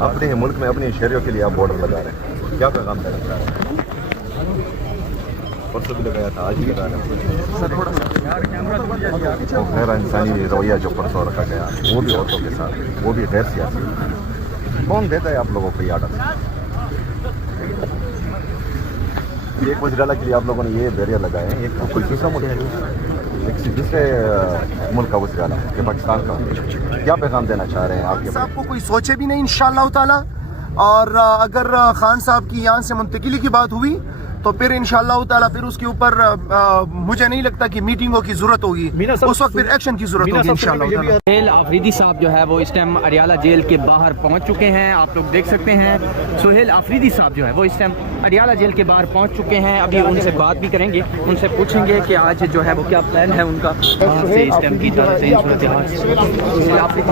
اپنے ہی ملک میں اپنی شہریوں کے لیے آپ بارڈر لگا رہے ہیں، کیا پیغام دینا چاہ رہے ہیں؟ پرسوں بھی لگایا تھا، آج بھی لگا رہے ہیں۔ غیر انسانی رویہ جو پرسوں رکھا گیا، وہ بھی عورتوں کے ساتھ، وہ بھی غیر سیاسی، کون دیتا ہے آپ لوگوں کو یہ آرڈر؟ ایک وزیر اعلیٰ کے لیے آپ لوگوں نے یہ بیریئر لگائے ہیں، ایک کوئی دوسرا ملک ہے، ایک دوسرے ملک کا وزیر اعلیٰ کہ پاکستان کا، کیا پیغام دینا چاہ رہے ہیں آپ کے؟ صاحب کو کوئی سوچے بھی نہیں انشاءاللہ تعالی، اور اگر خان صاحب کی یہاں سے منتقلی کی بات ہوئی تو پھر انشاءاللہ تعالی پھر اس کے اوپر مجھے نہیں لگتا کہ میٹنگوں کی ضرورت ہوگی، اس وقت پھر ایکشن کی ضرورت ہوگی انشاءاللہ تعالی۔ سہیل آفریدی صاحب جو ہے وہ اس ٹائم اڈیالہ جیل کے باہر پہنچ چکے ہیں، آپ لوگ دیکھ سکتے ہیں سہیل آفریدی صاحب جو ہے وہ اس ٹائم اڈیالہ جیل کے باہر پہنچ چکے ہیں۔ ابھی ان سے بات بھی کریں گے، ان سے پوچھیں گے کہ آج جو ہے وہ کیا پلان ہے ان کا سے اس ٹائم کی طرف سے صورتحال۔ سہیل آفریدی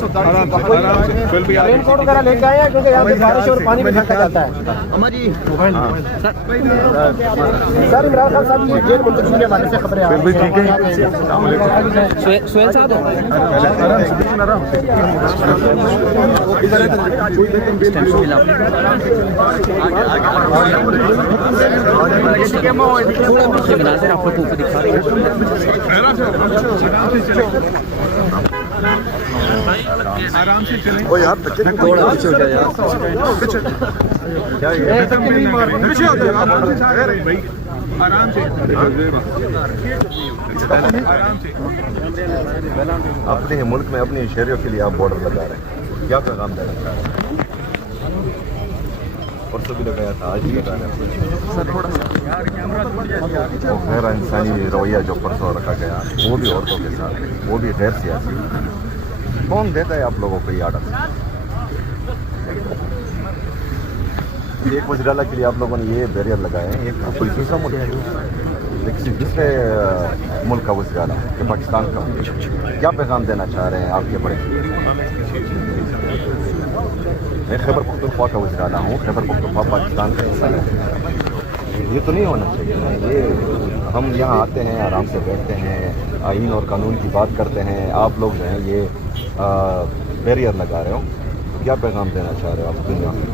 صاحب سر عمران خان صاحب کی جیل منتقلی کے حوالے سے خبریں آ رہی ہیں۔ سہیل صاحب مناظر آپ لوگوں کو دکھا رہے آرام سے چلیں، وہ یار بچے تھوڑا پیچھے ہو جائے آرام سے اپنے ہی ملک میں اپنی شہریوں کے لیے آپ بارڈر لگا رہے ہیں، کیا پیغام دینا چاہ رہے ہیں؟ پرسوں بھی لگایا تھا، آج بھی لگا رہے ہیں۔ غیر انسانی رویہ جو پرسوں رکھا گیا، وہ بھی عورتوں کے ساتھ، وہ بھی غیر سیاسی، کون دیتا ہے آپ لوگوں کو یہ آرڈر؟ ایک وزیر اعلیٰ کے لیے آپ لوگوں نے یہ بیریئر لگائے ہیں، ایک کوئی دوسرا ملک ہے، ایک دوسرے ملک کا وزیر اعلیٰ کہ پاکستان کا، کیا پیغام دینا چاہ رہے ہیں آپ کے بڑے؟ میں خیبر پختونخوا کا وزیر اعلیٰ ہوں، خیبر پختونخوا پاکستان کا حصہ ہے، یہ تو نہیں ہونا چاہیے۔ یہ ہم یہاں آتے ہیں، آرام سے بیٹھتے ہیں، آئین اور قانون کی بات کرتے ہیں، آپ لوگ جو ہیں یہ بیریئر لگا رہے ہو، کیا پیغام دینا چاہ رہے ہو آپ دنیا میں؟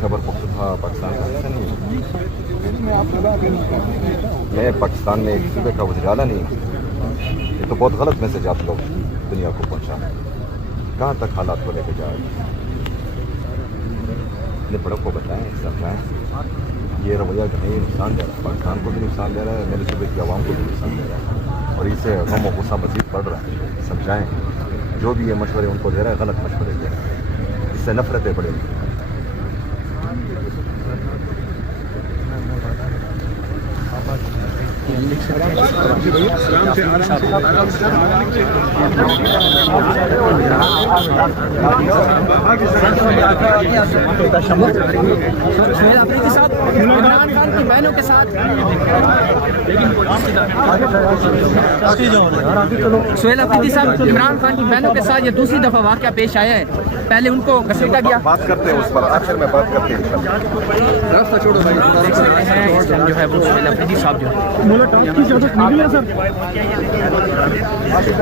خیبر پختونخوا پاکستان کا حصہ نہیں ہے، میں پاکستان میں ایک صوبے کا وزیر اعلیٰ نہیں ہوں، یہ تو بہت غلط میسج آپ لوگ دنیا کو پہنچا رہے ہیں، کہاں تک حالات کو لے کے جا رہے ہیں؟ اپنے بڑوں کو بتائیں، سمجھائیں، یہ رویہ جو ہے یہ نقصان دے رہا ہے، پاکستان کو بھی نقصان دے رہا ہے، میرے صوبے کی عوام کو بھی نقصان دے رہا ہے، اور اس سے غم و غصہ مزید بڑھ رہا ہے۔ سمجھائیں، جو بھی یہ مشورے ان کو دے رہے ہیں غلط مشورے دے رہے ہیں، اس سے نفرتیں بڑھیں گی۔ سہیل آفریدی صاحب عمران خان کی بہنوں کے ساتھ سہیل آفریدی صاحب عمران خان کی بہنوں کے ساتھ یہ دوسری دفعہ واقعہ پیش آیا ہے، پہلے ان کو گھسیٹا گیا، بات کرتے ہیں اس پر، آخر میں بات کرتے ہیں۔ جو ہے وہ سہیل آفریدی صاحب جو ہے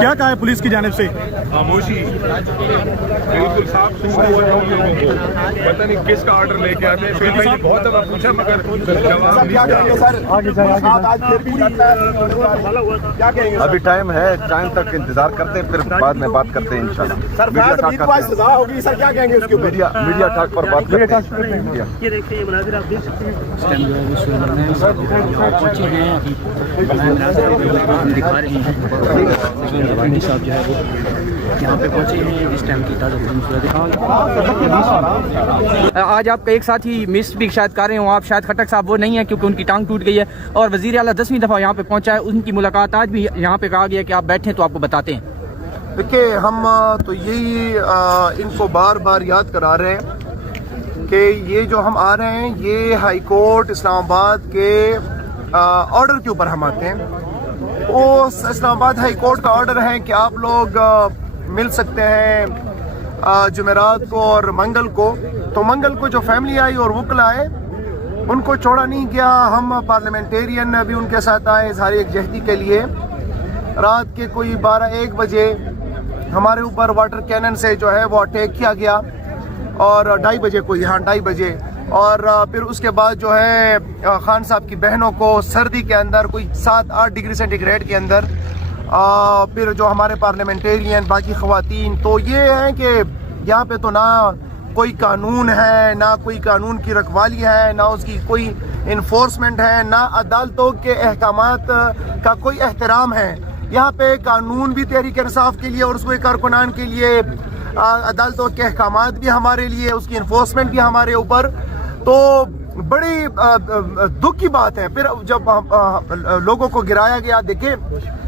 کیا کہا ہے پولیس کی جانب سے؟ خاموشی، بالکل صاف پتہ نہیں کس کا آرڈر لے کے آتے ہیں، پھر میں نے بہت دفعہ پوچھا مگر جواب نہیں۔ ابھی ٹائم ہے، ٹائم تک انتظار کرتے ہیں، پھر بعد میں بات کرتے ہیں انشاءاللہ۔ میڈیا ٹاک پر بات کرتے ہیں۔ یہ دیکھیں، یہ مناظر آپ دیکھ سکتے ہیں، پہنچے ہیں، ابھی دکھا رہے ہیں صاحب جو ہے وہ یہاں پہ پہنچے ہیں اس ٹائم کی تازہ صورتحال۔ آج آپ کا ایک ساتھ ہی مس بھی شاید کر رہے ہوں آپ، شاید خٹک صاحب وہ نہیں ہیں کیونکہ ان کی ٹانگ ٹوٹ گئی ہے، اور وزیر اعلیٰ 10ویں دفعہ یہاں پہ پہنچا ہے، ان کی ملاقات آج بھی یہاں پہ کہا گیا کہ آپ بیٹھیں تو آپ کو بتاتے ہیں۔ دیکھیں، ہم تو یہی ان کو بار بار یاد کرا رہے ہیں کہ یہ جو ہم آ رہے ہیں یہ ہائی کورٹ اسلام آباد کے آرڈر کے اوپر ہم آتے ہیں۔ وہ اسلام آباد ہائی کورٹ کا آرڈر ہے کہ آپ لوگ مل سکتے ہیں جمعرات کو اور منگل کو، تو منگل کو جو فیملی آئی اور وکلا آئے ان کو چھوڑا نہیں گیا۔ ہم پارلیمنٹیرین بھی ان کے ساتھ آئے اظہار یکجہتی کے لیے۔ رات کے کوئی 12-1 بجے ہمارے اوپر واٹر کینن سے جو ہے وہ اٹیک کیا گیا اور 2:30 بجے کوئی 2:30 بجے، اور پھر اس کے بعد جو ہے خان صاحب کی بہنوں کو سردی کے اندر کوئی 7-8 ڈگری سینٹی گریڈ کے اندر، پھر جو ہمارے پارلیمنٹیرین باقی خواتین، تو یہ ہے کہ یہاں پہ تو نہ کوئی قانون ہے، نہ کوئی قانون کی رکھوالی ہے، نہ اس کی کوئی انفورسمنٹ ہے، نہ عدالتوں کے احکامات کا کوئی احترام ہے۔ یہاں پہ قانون بھی تحریک انصاف کے لیے اور اس کے کارکنان کے لیے، عدالتوں کے احکامات بھی ہمارے لیے، اس کی انفورسمنٹ بھی ہمارے اوپر۔ تو بڑی دکھ کی بات ہے پھر جب لوگوں کو گرایا گیا۔ دیکھیں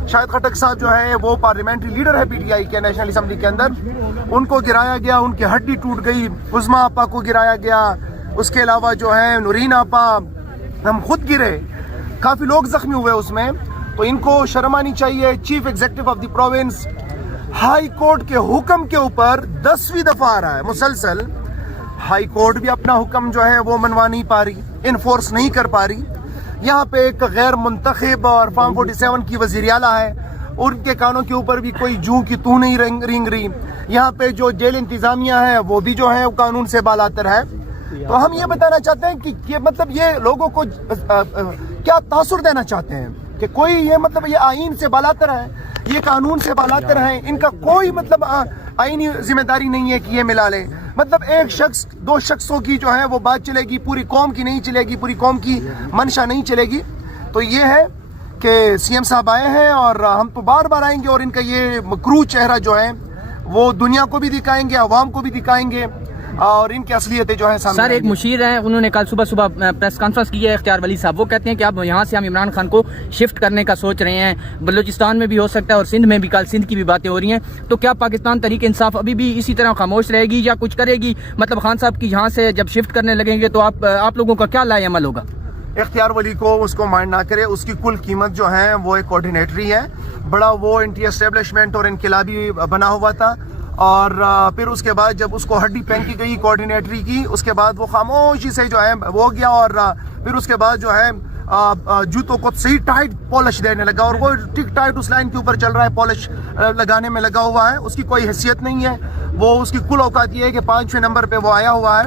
شاہد خٹک صاحب جو ہے وہ پارلیمنٹری لیڈر ہے پی ٹی آئی کے نیشنل اسمبلی کے اندر، ان کو گرایا گیا، ان کی ہڈی ٹوٹ گئی۔ عظمیٰ آپا کو گرایا گیا، اس کے علاوہ جو ہے نورین آپا، ہم خود گرے، کافی لوگ زخمی ہوئے اس میں۔ تو ان کو شرم آنی چاہیے۔ Chief executive of the province high court کے حکم کے اوپر 10ویں دفعہ آ رہا ہے مسلسل، ہائی کورٹ بھی اپنا حکم جو ہے وہ منوا نہیں پا رہی، انفورس نہیں کر پا رہی۔ یہاں پہ ایک غیر منتخب اور فارم 47 کی وزیر اعلیٰ ہے، ان کے کانوں کے اوپر بھی کوئی جوں کی تو نہیں رینگ رہی۔ یہاں پہ جو جیل انتظامیہ ہے وہ بھی جو ہے قانون سے بالاتر ہے۔ تو ہم یہ بتانا چاہتے ہیں کہ مطلب یہ لوگوں کو کیا تاثر دینا چاہتے ہیں کہ کوئی یہ مطلب یہ آئین سے بالاتر ہے، یہ قانون سے بالاتر ہیں، ان کا کوئی مطلب آئینی ذمہ داری نہیں ہے کہ یہ ملا لے۔ مطلب ایک شخص 2 شخصوں کی جو ہے وہ بات چلے گی، پوری قوم کی نہیں چلے گی، پوری قوم کی منشا نہیں چلے گی۔ تو یہ ہے کہ سی ایم صاحب آئے ہیں اور ہم تو بار بار آئیں گے اور ان کا یہ مکروہ چہرہ جو ہے وہ دنیا کو بھی دکھائیں گے، عوام کو بھی دکھائیں گے، اور ان کی اصلیتیں جو ہے سامنے سر ایک مشیر ہیں، انہوں نے کل صبح پریس کانفرنس کی ہے، اختیار ولی صاحب، وہ کہتے ہیں کہ اب یہاں سے ہم عمران خان کو شفٹ کرنے کا سوچ رہے ہیں، بلوچستان میں بھی ہو سکتا ہے اور سندھ میں بھی، کل سندھ کی بھی باتیں ہو رہی ہیں۔ تو کیا پاکستان تحریک انصاف ابھی بھی اسی طرح خاموش رہے گی یا کچھ کرے گی؟ مطلب خان صاحب کی یہاں سے جب شفٹ کرنے لگیں گے تو آپ لوگوں کا کیا لائے عمل ہوگا؟ اختیار ولی کو اس کو مائنڈ نہ کرے، اس کی کل قیمت جو ہے وہ ایک کوارڈینیٹری ہے، بڑا وہ اینٹی اسٹیبلشمنٹ اور انقلابی بنا ہوا تھا، اور پھر اس کے بعد جب اس کو ہڈی پھینکی گئی کوارڈینیٹری کی، اس کے بعد وہ خاموشی سے جو ہے وہ گیا، اور پھر اس کے بعد جو ہے جوتوں کو صحیح ٹائٹ پالش دینے لگا، اور وہ ٹک ٹائٹ اس لائن کے اوپر چل رہا ہے، پالش لگانے میں لگا ہوا ہے، اس کی کوئی حیثیت نہیں ہے۔ وہ اس کی کل اوقات یہ ہے کہ 5ویں نمبر پہ وہ آیا ہوا ہے،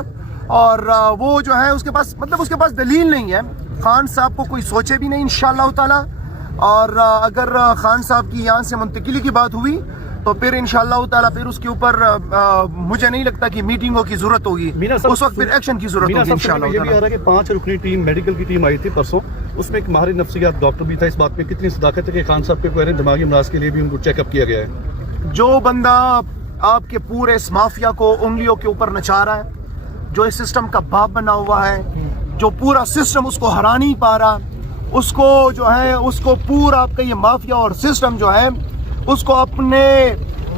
اور وہ جو ہے اس کے پاس دلیل نہیں ہے۔ خان صاحب کو کوئی سوچے بھی نہیں انشاءاللہ تعالی، اور اگر خان صاحب کی یہاں سے منتقلی کی بات ہوئی تو پھر انشاءاللہ تعالی پھر اس کے اوپر مجھے نہیں لگتا کہ میٹنگوں کی ضرورت ہوگی، اس وقت پھر ایکشن کی ضرورت ہوگی انشاءاللہ یہ بھی تعالی۔ آ رہا ہے کہ 5 رکنی ٹیم، میڈیکل کی ٹیم آئی تھی پرسوں، اس میں ایک ماہر نفسیات ڈاکٹر بھی تھا۔ اس بات پہ کتنی صداقت ہے کہ خان صاحب کے کوئی دماغی امراض کے لیے بھی ان کو چیک اپ کیا گیا ہے؟ جو بندہ آپ کے پورے اس مافیا کو انگلیوں کے اوپر نچا رہا ہے، جو اس سسٹم کا باپ بنا ہوا ہے، جو پورا سسٹم اس کو ہرا نہیں پا رہا، اس کو جو ہے اس کو پورا آپ کا یہ مافیا اور سسٹم جو ہے اس کو اپنے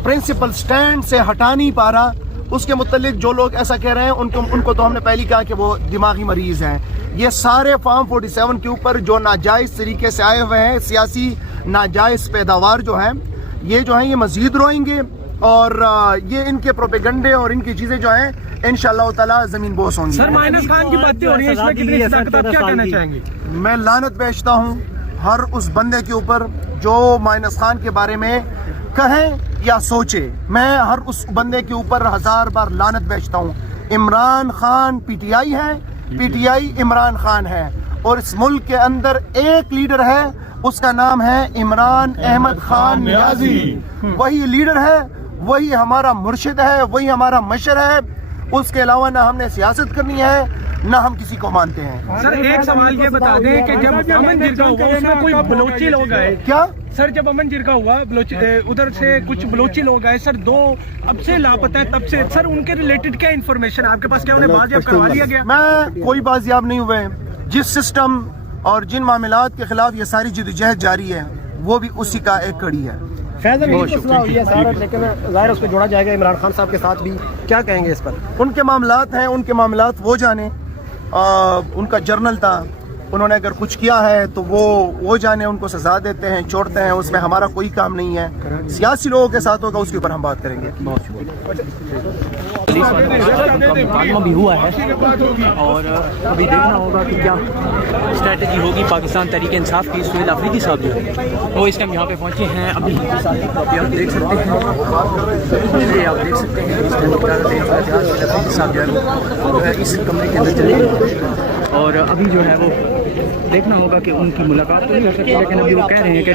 پرنسپل سٹینڈ سے ہٹا نہیں پا رہا، اس کے متعلق جو لوگ ایسا کہہ رہے ہیں ان کو تو ہم نے پہلے کہا کہ وہ دماغی مریض ہیں۔ یہ سارے فارم 47 کے اوپر جو ناجائز طریقے سے آئے ہوئے ہیں، سیاسی ناجائز پیداوار جو ہیں، یہ مزید روئیں گے، اور یہ ان کے پروپیگنڈے اور ان کی چیزیں جو ہیں انشاءاللہ تعالی زمین بوس ہوں گی۔ سر مائنس خان کی باتیں ہو رہی ہیں، اس میں کتنی صداقت، آپ کیا کہنا چاہیں گے؟ میں لعنت بیچتا ہوں ہر اس بندے کے اوپر جو مائنس خان کے بارے میں کہیں یا سوچے، میں ہر اس بندے کے اوپر 1000 بار لعنت بیچتا ہوں۔ Imran Khan P T I ہے، P T I Imran Khan ہے، اور اس ملک کے اندر ایک لیڈر ہے، اس کا نام ہے عمران احمد خان نیازی۔ وہی لیڈر ہے، وہی ہمارا مرشد ہے، وہی ہمارا مشر ہے، اس کے علاوہ نہ ہم نے سیاست کرنی ہے نہ ہم کسی کو مانتے ہیں۔ سر ایک سوال یہ بتا دیں کہ جب امن جرگہ ہوا اس میں کوئی بلوچی لوگ آئے کیا؟ سر جب امن جرگہ ہوا ادھر سے کچھ بلوچی لوگ آئے سر، 2 اب سے لاپتہ ہے، تب سے سر ان کے ریلیٹڈ کیا انفارمیشن آپ کے پاس، کیا انہیں بازیاب کروا لیا گیا؟ میں کوئی بازیاب نہیں ہوئے، جس سسٹم اور جن معاملات کے خلاف یہ ساری جدوجہد جاری ہے وہ بھی اسی کا ایک کڑی ہے۔ لیکن ظاہر اس کو جوڑا جائے گا عمران خان صاحب کے ساتھ بھی، کیا کہیں گے اس پر؟ ان کے معاملات ہیں، ان کے معاملات وہ جانے، ان کا جرنل تھا، انہوں نے اگر کچھ کیا ہے تو وہ جانے، ان کو سزا دیتے ہیں، چھوڑتے ہیں، اس میں ہمارا کوئی کام نہیں ہے. سیاسی لوگوں کے ساتھ ہوگا اس کے اوپر ہم بات کریں گے. مکالمہ بھی ہوا ہے اور ابھی دیکھنا ہوگا کہ کیا اسٹریٹجی ہوگی پاکستان تحریک انصاف کی. سہیل آفریدی صاحب جو ہے وہ اس ٹائم یہاں پہ پہنچے ہیں. ابھی آپ دیکھ سکتے ہیں، آپ دیکھ سکتے ہیں اس ٹائم سہیل آفریدی صاحب جو ہے اس کمرے کے اندر چلے گئے اور ابھی جو ہے وہ دیکھنا ہوگا کہ ان کی ملاقات تو نہیں ہو سکتی، لیکن ابھی وہ کہہ رہے ہیں کہ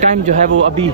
ٹائم جو ہے وہ ابھی